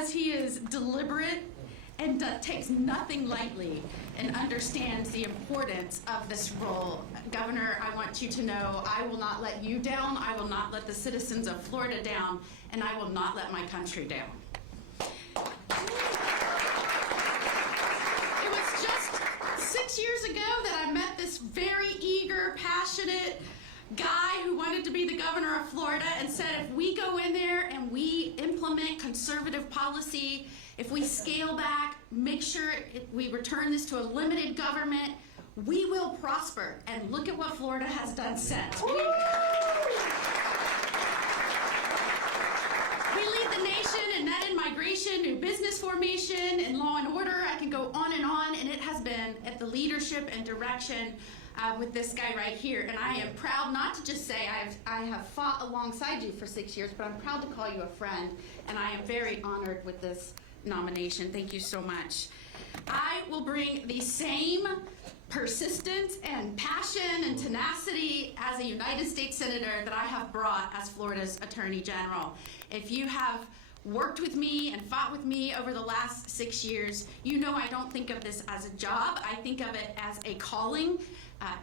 because he is deliberate and takes nothing lightly and understands the importance of this role. Governor, I want you to know I will not let you down, I will not let the citizens of Florida down, and I will not let my country down. It was just 6 years ago that I met this very eager, passionate guy who wanted to be the governor of Florida and said, if we go in there and we implement conservative policy, if we scale back, make sure we return this to a limited government, we will prosper. And look at what Florida has done since. We lead the nation in net and migration, new business formation, and law and order. I can go on, and it has been at the leadership and direction with this guy right here. And I am proud not to just say I have fought alongside you for 6 years, but I'm proud to call you a friend, and I am very honored with this nomination. Thank you so much. I will bring the same persistence and passion and tenacity as a United States Senator that I have brought as Florida's Attorney General. If you have worked with me and fought with me over the last 6 years, you know I don't think of this as a job. I think of it as a calling.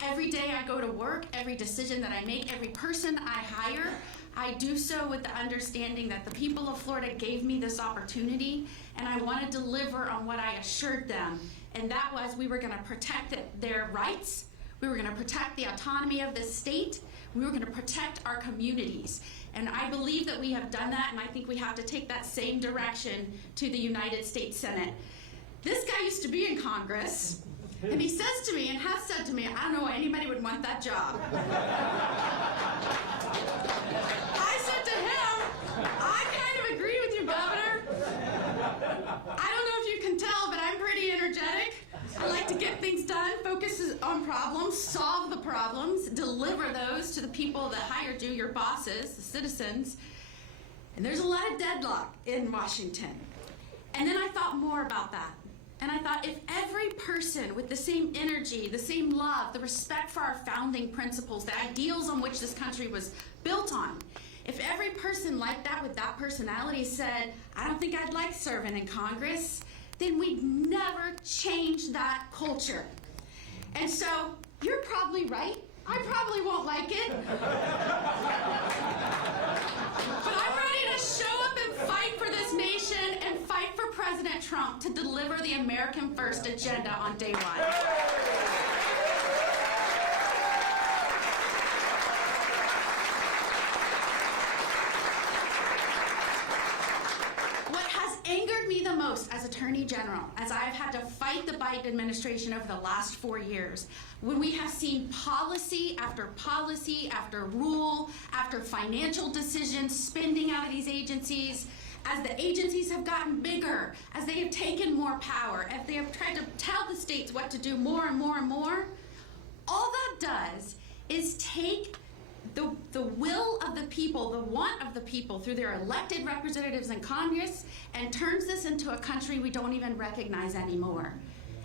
Every day I go to work, every decision that I make, every person I hire, I do so with the understanding that the people of Florida gave me this opportunity, and I want to deliver on what I assured them, and that was we were going to protect their rights, we were going to protect the autonomy of this state, we were going to protect our communities. And I believe that we have done that, and I think we have to take that same direction to the United States Senate. This guy used to be in Congress, and he says to me, and has said to me, I don't know why anybody would want that job. I said to him, I kind of agree with you, Governor. I don't know if you can tell, but I'm pretty energetic. I like to get things done, focus on problems, solve the problems, deliver those to the people that hired you, your bosses, the citizens. And there's a lot of deadlock in Washington. And then I thought more about that. And I thought, if every person with the same energy, the same love, the respect for our founding principles, the ideals on which this country was built on, if every person like that with that personality said, I don't think I'd like serving in Congress, then we'd never change that culture. And so, you're probably right. I probably won't like it. But I'm ready to show up and fight for this nation and fight for President Trump to deliver the American First agenda on day one. Angered me the most as Attorney General, as I've had to fight the Biden administration over the last 4 years, when we have seen policy after rule, after financial decisions, spending out of these agencies, as the agencies have gotten bigger, as they have taken more power, as they have tried to tell the states what to do more and more and more, all that does is take the will of the people, the want of the people through their elected representatives in Congress, and turns this into a country we don't even recognize anymore.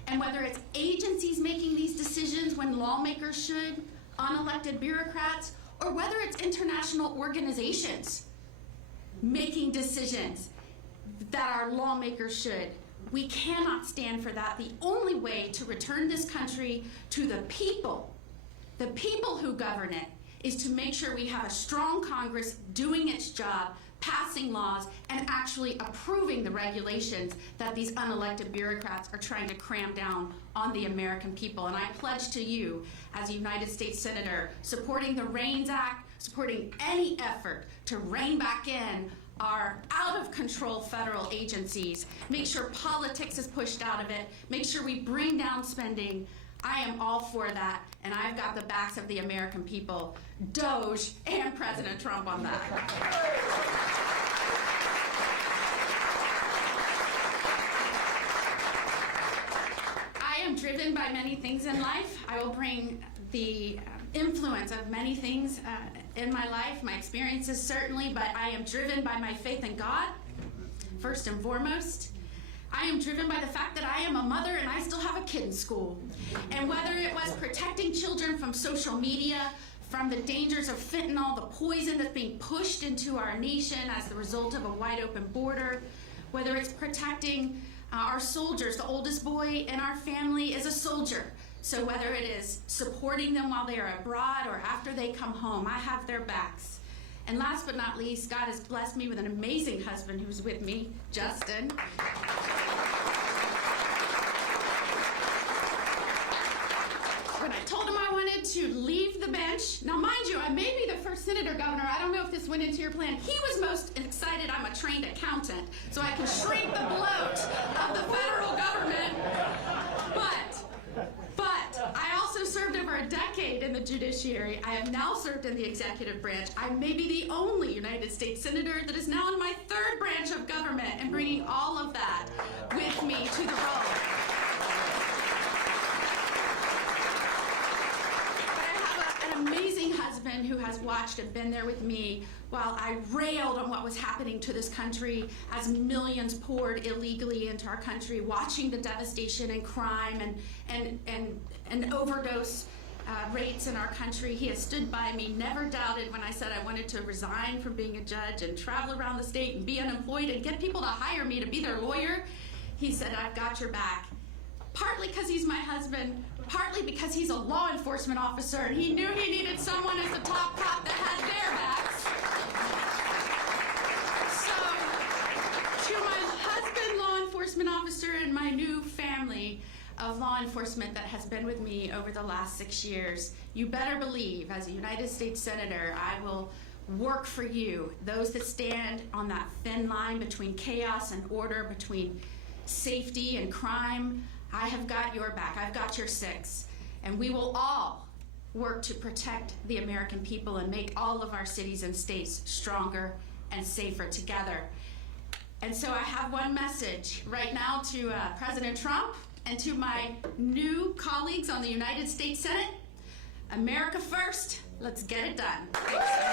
And whether it's agencies making these decisions when lawmakers should, unelected bureaucrats, or whether it's international organizations making decisions that our lawmakers should, we cannot stand for that. The only way to return this country to the people who govern it, is to make sure we have a strong Congress doing its job, passing laws, and actually approving the regulations that these unelected bureaucrats are trying to cram down on the American people. And I pledge to you, as a United States Senator, supporting the REINS Act, supporting any effort to rein back in our out-of-control federal agencies, make sure politics is pushed out of it, make sure we bring down spending. I am all for that, and I've got the backs of the American people, DOJ, and President Trump on that. I am driven by many things in life. I will bring the influence of many things in my life, my experiences certainly, but I am driven by my faith in God, first and foremost. I am driven by the fact that I am a mother and I still have a kid in school. And whether it was protecting children from social media, from the dangers of fentanyl, the poison that's being pushed into our nation as the result of a wide open border, whether it's protecting our soldiers. The oldest boy in our family is a soldier. So whether it is supporting them while they are abroad or after they come home, I have their backs. And last but not least, God has blessed me with an amazing husband who's with me, Justin. When I told him I wanted to leave the bench, now mind you, I may be the first senator governor. I don't know if this went into your plan. He was most excited I'm a trained accountant, so I can shrink the bloat of the federal government. But I also served over a decade in the judiciary. I have now served in the executive branch. I may be the only United States senator that is now in my third branch of government and bringing all of that with me to the role. An amazing husband who has watched and been there with me while I railed on what was happening to this country as millions poured illegally into our country, watching the devastation and crime and overdose rates in our country. He has stood by me, never doubted when I said I wanted to resign from being a judge and travel around the state and be unemployed and get people to hire me to be their lawyer. He said, I've got your back. Partly because he's my husband, partly because he's a law enforcement officer and he knew he needed someone as the top cop that had their backs. So, to my husband, law enforcement officer, and my new family of law enforcement that has been with me over the last 6 years, you better believe, as a United States Senator, I will work for you, those that stand on that thin line between chaos and order, between safety and crime. I have got your back. I've got your six. And we will all work to protect the American people and make all of our cities and states stronger and safer together. And so I have one message right now to President Trump and to my new colleagues on the United States Senate. America first. Let's get it done. Thanks.